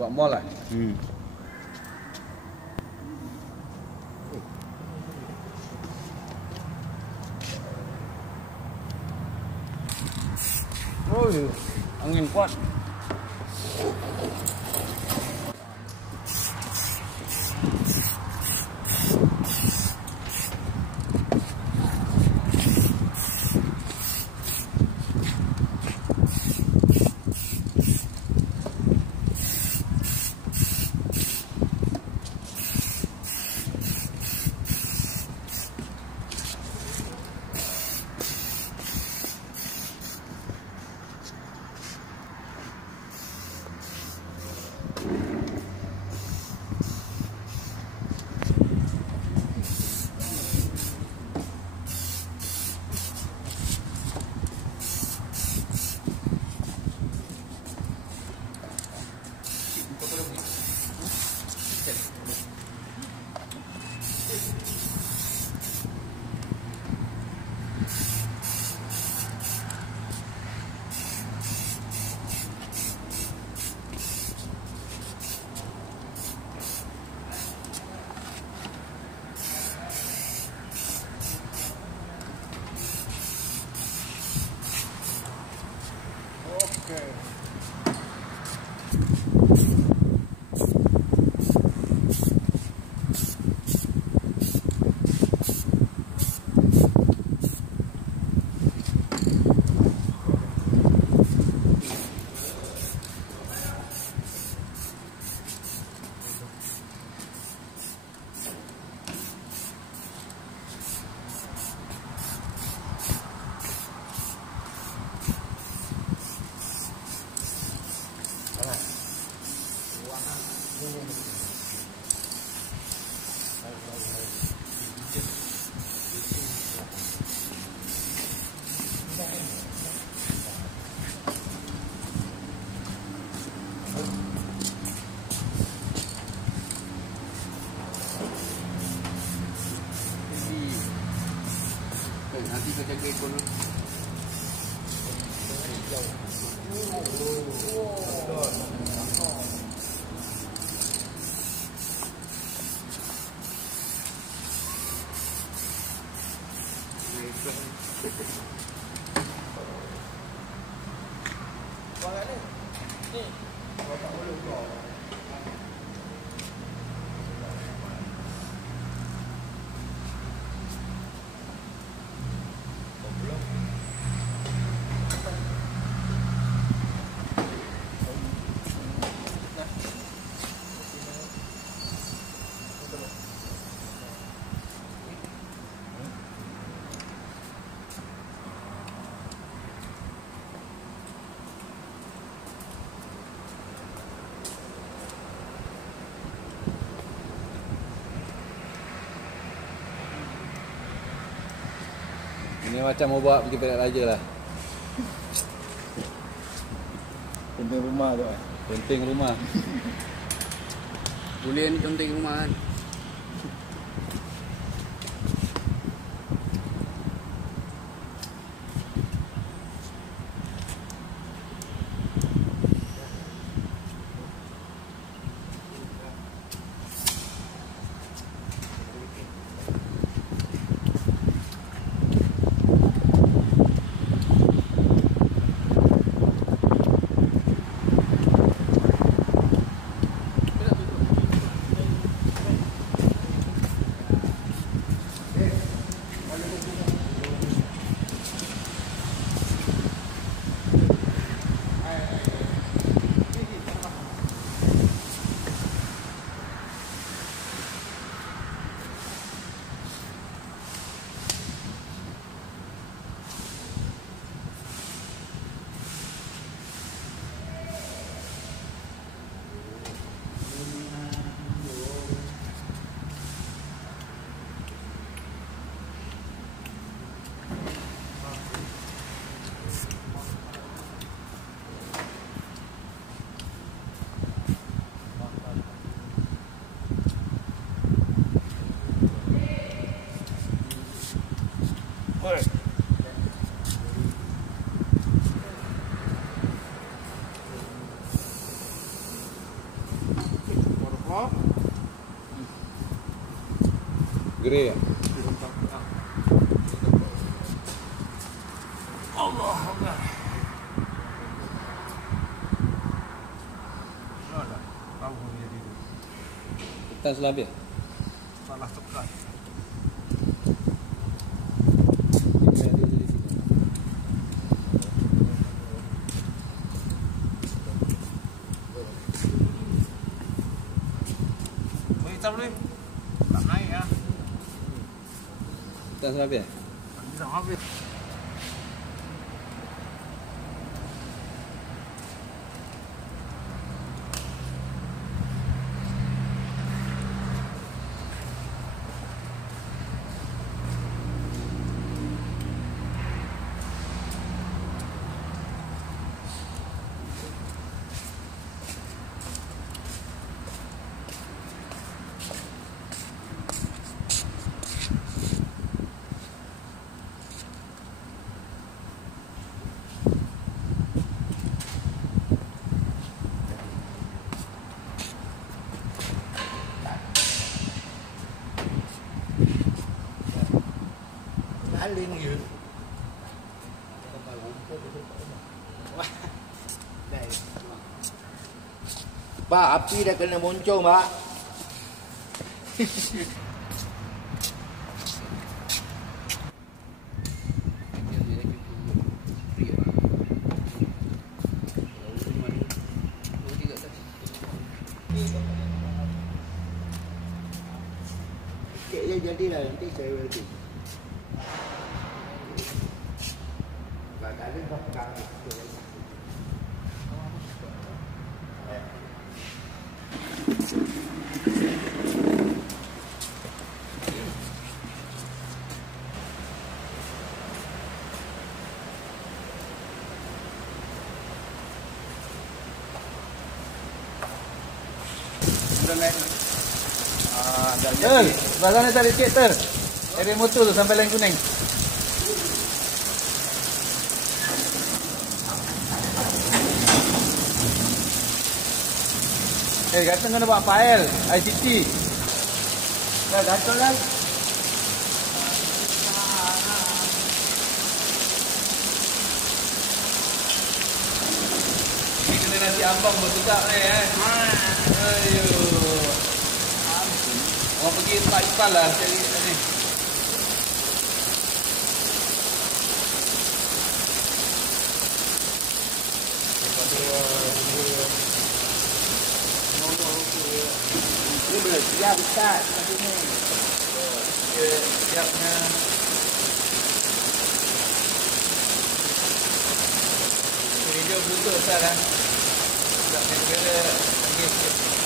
Buat mall lah. Oh, angin kuat. Nanti kita jaga ekor dulu. Ni, bapak boleh kau. Ini macam mau bawa pergi Perak Raja lah. Penting rumah tu kan. Penting rumah. Boleh ni penting rumah kan. grey. Allah Allah. Dah. Tahu dia dia. Hutan selabia. Salah tekan. Hitam ni tak naik ya. Hutan selabia. Bisa habis. Aling yun. Pak, api dah kena moncong, Pak. Sikit je jadilah, nanti saya berhenti. Và đã lên học cao được. Ter, sebelah sana tarik sikit ter. Area motor tu sampai lain kuning. Kata kena buat file ICT. Dah gantung lah. Ini kena nasi ambang buat tegak ni Ayo. Orang pergi tempat ipal lah cari ni. Ini boleh siap Ustaz macam ni. Siapnya. Video butuh Ustaz lah. Tak kena-kena.